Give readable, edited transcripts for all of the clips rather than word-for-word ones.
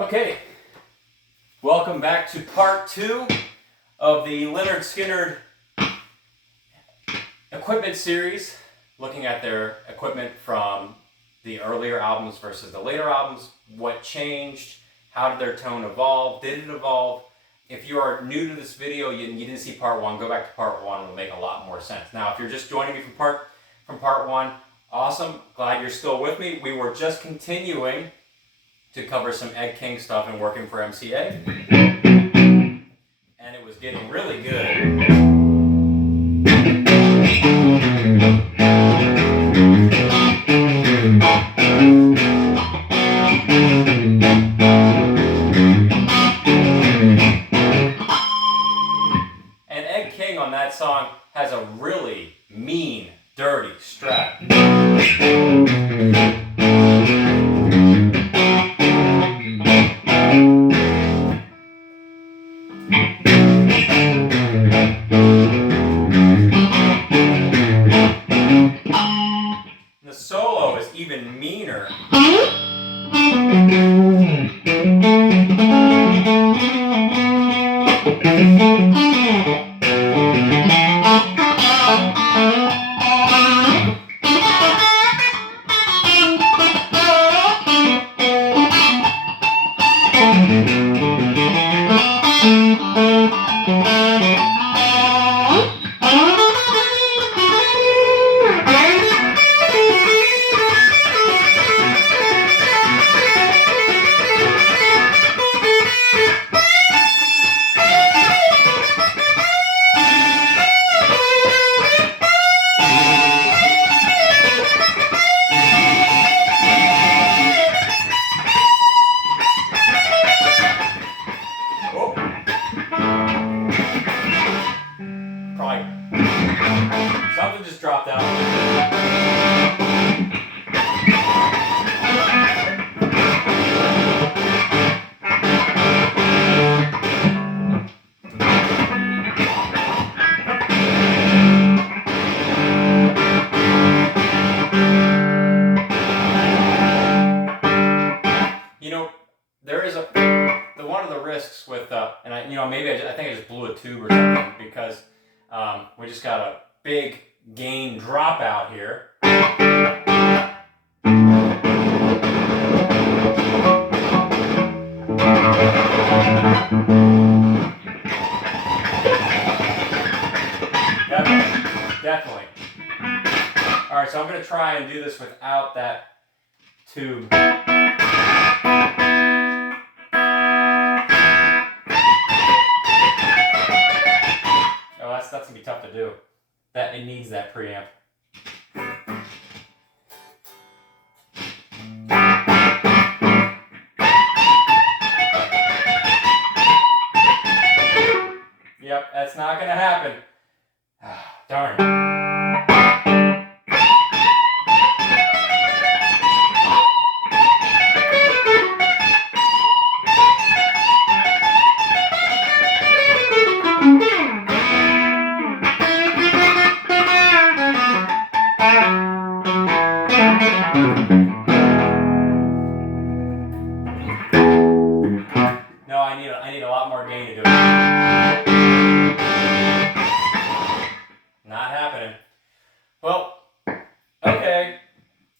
Okay, welcome back to part 2 of the Lynyrd Skynyrd equipment series, looking at their equipment from the earlier albums versus the later albums, what changed, how did their tone evolve, did it evolve? If you are new to this video, you didn't see part 1, go back to part 1, it'll make a lot more sense. Now, if you're just joining me from part 1, awesome, glad you're still with me. We were just continuing to cover some Ed King stuff and working for MCA. And it was getting really good. And Ed King on that song has a really mean, dirty strat. The solo is even meaner. Something just dropped out. You know, there is one of the risks with and I think I just blew a tube or something because we just got a big gain dropout here. Definitely. All right, so I'm going to try and do this without that tube. That's gonna be tough to do. It needs that preamp. Yep, that's not gonna happen. Darn. No, I need a lot more gain to do it. Not happening. Well, okay.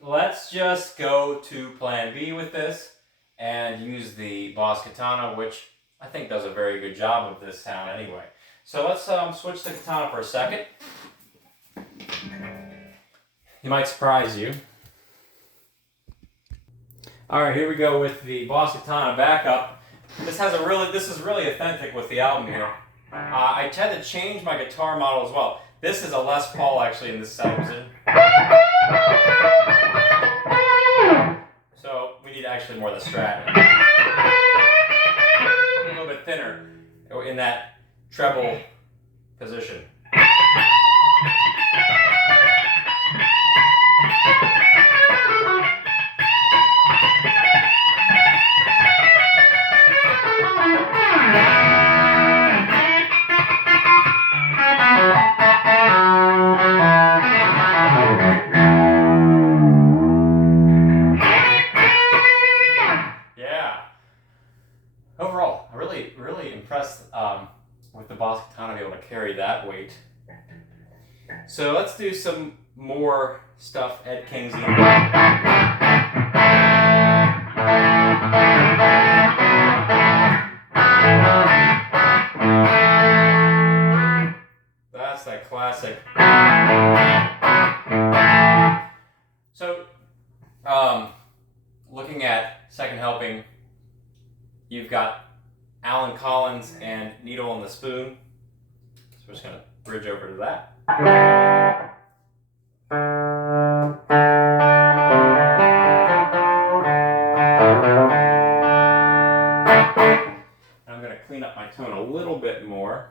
Let's just go to plan B with this and use the Boss Katana, which I think does a very good job of this sound anyway. So let's switch to Katana for a second. He might surprise you. Alright, here we go with the Boss Katana backup. This is really authentic with the album here. I had to change my guitar model as well. This is a Les Paul actually in this sound position. So we need actually more of the strat. A little bit thinner in that treble position. impressed with the Boss Katana to be able to carry that weight. So let's do some more stuff Ed Kingsian. That's that classic. So, looking at second helping, you've got Alan Collins and Needle on the Spoon. So we're just going to bridge over to that. I'm going to clean up my tone a little bit more.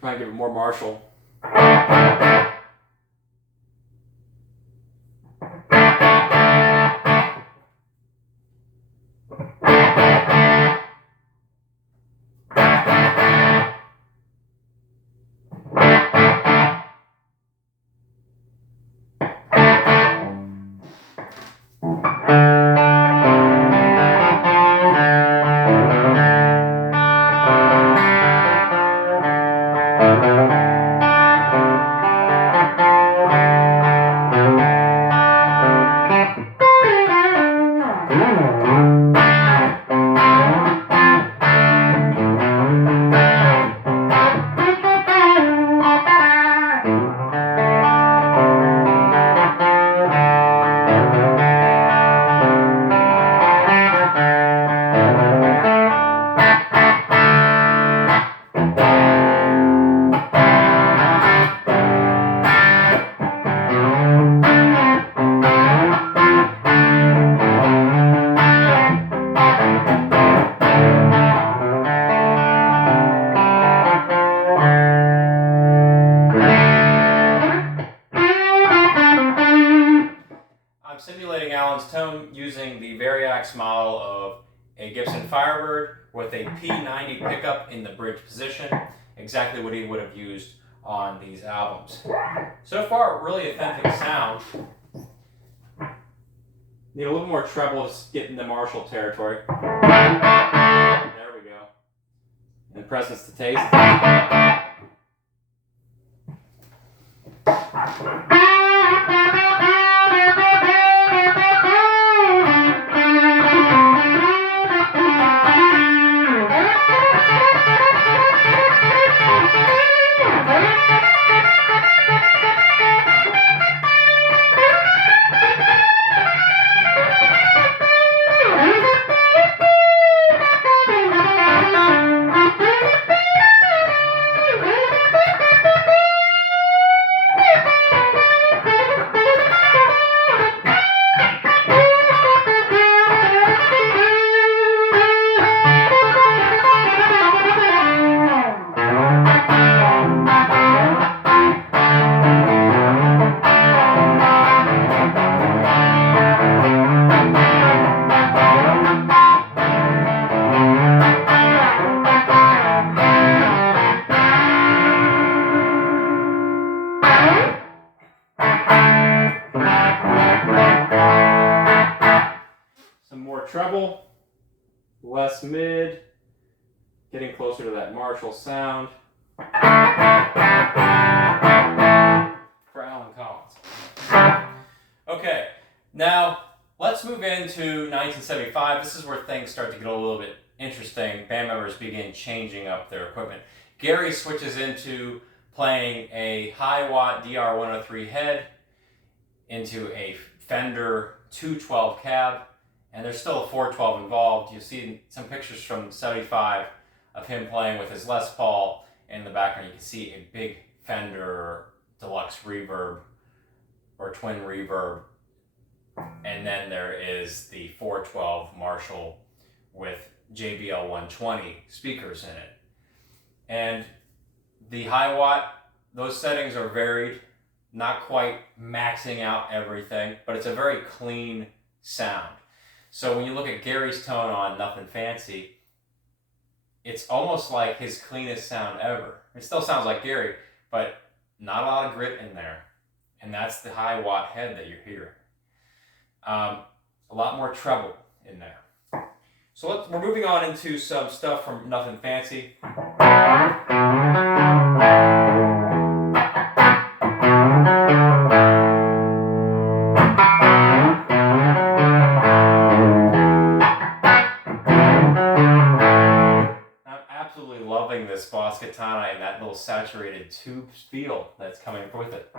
Try and give it more Marshall. Simulating Alan's tone using the Variax model of a Gibson Firebird with a P90 pickup in the bridge position, exactly what he would have used on these albums. So far, really authentic sound. Need a little more treble to get into Marshall territory. There we go. And presence to taste. Treble, less mid, getting closer to that Marshall sound for Alan Collins. Okay, now let's move into 1975. This is where things start to get a little bit interesting. Band members begin changing up their equipment. Gary switches into playing a high watt DR103 head into a Fender 212 cab. And there's still a 412 involved. You see some pictures from 75 of him playing with his Les Paul in the background. You can see a big Fender deluxe reverb or twin reverb. And then there is the 412 Marshall with JBL 120 speakers in it. And the high watt, those settings are varied, not quite maxing out everything, but it's a very clean sound. So when you look at Gary's tone on Nuthin Fancy, it's almost like his cleanest sound ever. It still sounds like Gary, but not a lot of grit in there. And that's the high watt head that you're hearing. A lot more treble in there. So we're moving on into some stuff from Nuthin Fancy. I'm absolutely loving this boss katana and that little saturated tube feel that's coming with it.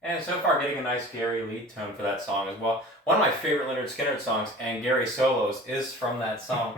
And so far getting a nice Gary lead tone for that song as well. One of my favorite Lynyrd Skynyrd songs and Gary solos is from that song.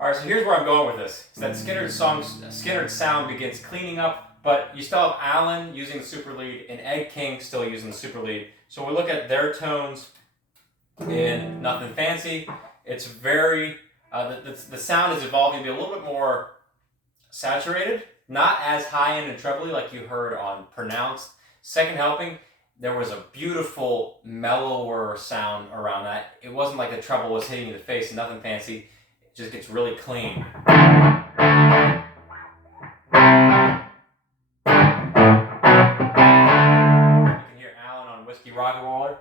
Alright, so here's where I'm going with this. Is that Skynyrd sound begins cleaning up, but you still have Alan using the super lead and Ed King still using the super lead. So we look at their tones in Nuthin Fancy. It's very, the sound is evolving to be a little bit more saturated, not as high end and trebly like you heard on Pronounced. Second Helping, there was a beautiful, mellower sound around that. It wasn't like the treble was hitting you in the face. Nuthin Fancy, it just gets really clean. You can hear Alan on Whiskey Rocket Roller.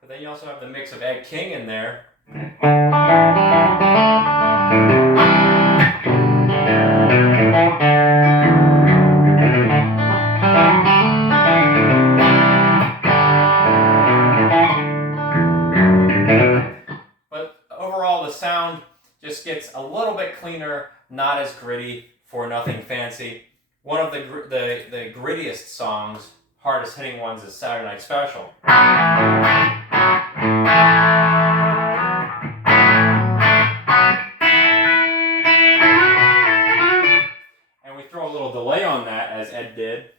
But then you also have the mix of Ed King in there. But overall, the sound just gets a little bit cleaner, not as gritty for Nuthin Fancy. One of the grittiest songs, hardest hitting ones, is Saturday Night Special. And we throw a little delay on that, as Ed did.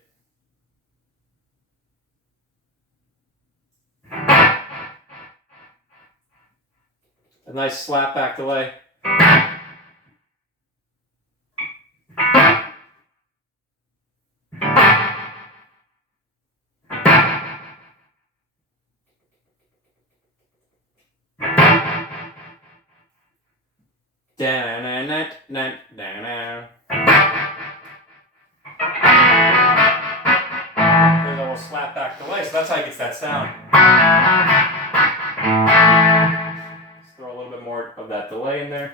A nice slap back delay. There's a little slap snapback delay, so that's how he gets that sound. Let's throw a little bit more of that delay in there.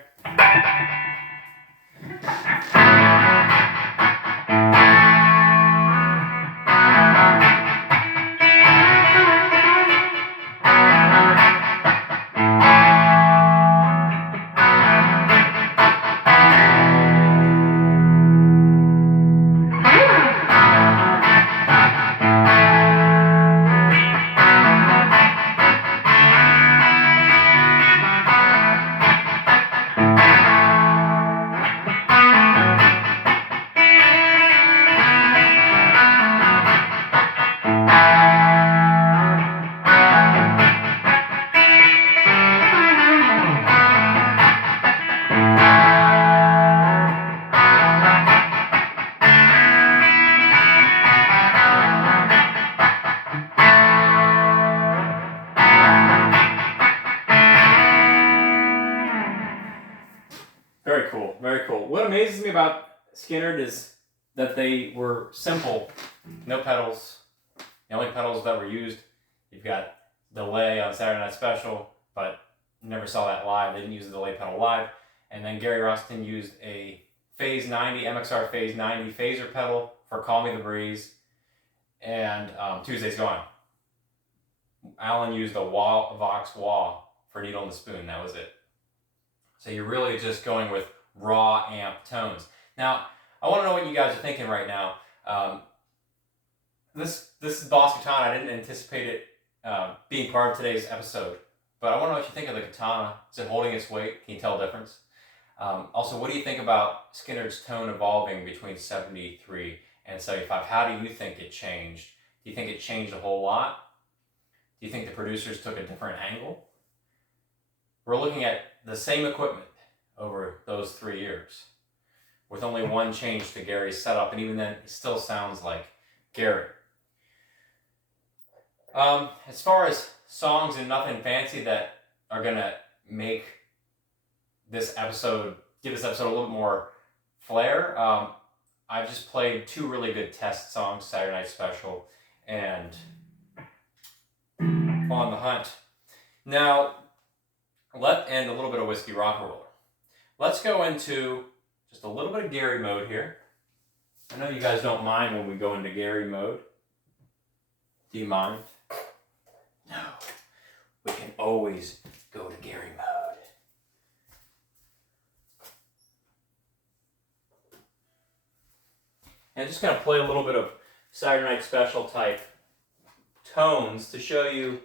Very cool, very cool. What amazes me about Skynyrd is that they were simple, no pedals. The only pedals that were used, you've got delay on Saturday Night Special, but you never saw that live. They didn't use the delay pedal live. And then Gary Rustin used a Phase 90, MXR Phase 90 phaser pedal for Call Me the Breeze and Tuesday's Gone. Alan used a Vox Wah for Needle and the Spoon, that was it. So you're really just going with raw amp tones. Now, I want to know what you guys are thinking right now. This is Boss Katana. I didn't anticipate it being part of today's episode, but I want to know what you think of the Katana. Is it holding its weight? Can you tell the difference? Also, what do you think about Skynyrd's tone evolving between 73 and 75? How do you think it changed? Do you think it changed a whole lot? Do you think the producers took a different angle? We're looking at the same equipment over those 3 years with only one change to Gary's setup, and even then it still sounds like Gary. As far as songs in Nuthin Fancy that are gonna make this episode, give this episode a little more flair, I've just played 2 really good test songs, Saturday Night Special and On the Hunt. Now, and a little bit of Whiskey Rock and Roller. Let's go into just a little bit of Gary mode here. I know you guys don't mind when we go into Gary mode. Do you mind? No. We can always go to Gary mode. And I'm just going to play a little bit of Saturday Night Special type tones to show you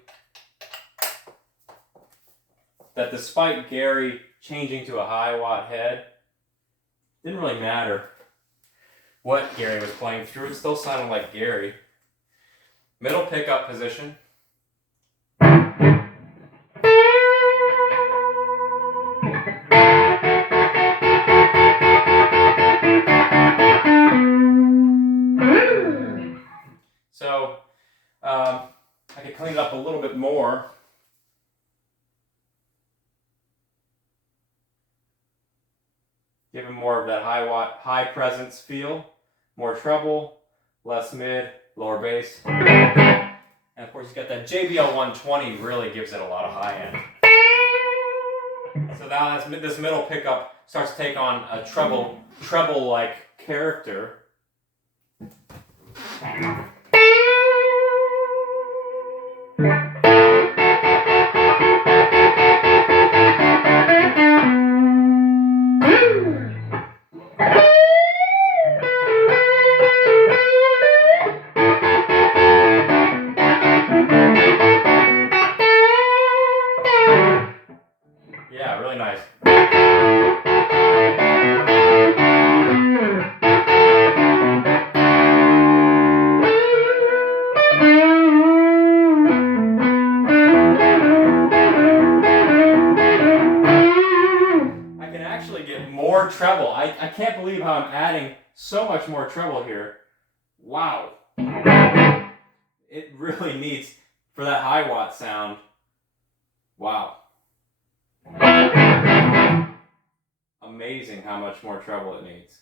that despite Gary changing to a high watt head, didn't really matter what Gary was playing through. It still sounded like Gary. Middle pickup position. So I could clean it up a little bit more. Give him more of that high watt, high presence feel. More treble, less mid, lower bass. And of course, he's got that JBL 120 really gives it a lot of high end. So now this middle pickup starts to take on a treble-like character. Yeah, really nice. I can actually get more treble. I can't believe how I'm adding so much more treble here. Wow. It really needs, for that high watt sound, wow. Amazing how much more treble it needs.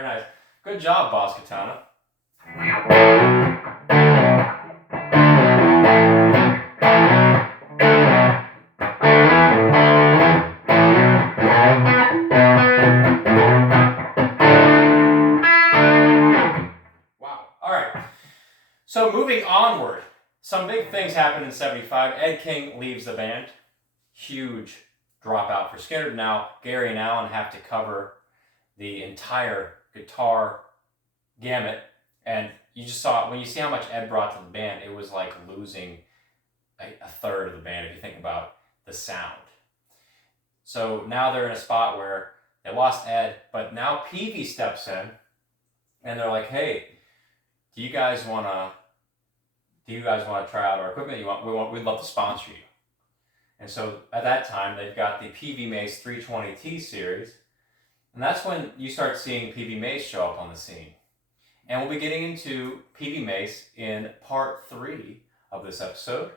very nice. Good job, Boss Katana. Wow. All right. So moving onward, some big things happen in 75. Ed King leaves the band. Huge dropout for Skynyrd. Now, Gary and Alan have to cover the entire guitar gamut. And you just saw, when you see how much Ed brought to the band, it was like losing a third of the band if you think about the sound. So now they're in a spot where they lost Ed, but now Peavy steps in and they're like, hey, do you guys want to try out our equipment? We'd love to sponsor you. And so at that time, they've got the PV Mace 320T series. And that's when you start seeing PV Mace show up on the scene. And we'll be getting into PV Mace in part 3 of this episode.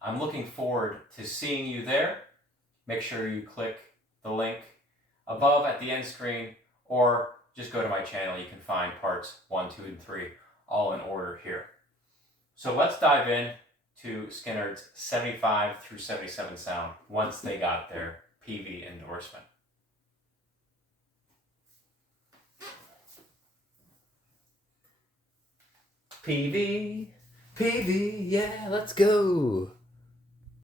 I'm looking forward to seeing you there. Make sure you click the link above at the end screen, or just go to my channel. You can find parts 1, 2, and 3 all in order here. So let's dive in to Skynyrd's 75 through 77 sound once they got their PV endorsement. PV, yeah, let's go.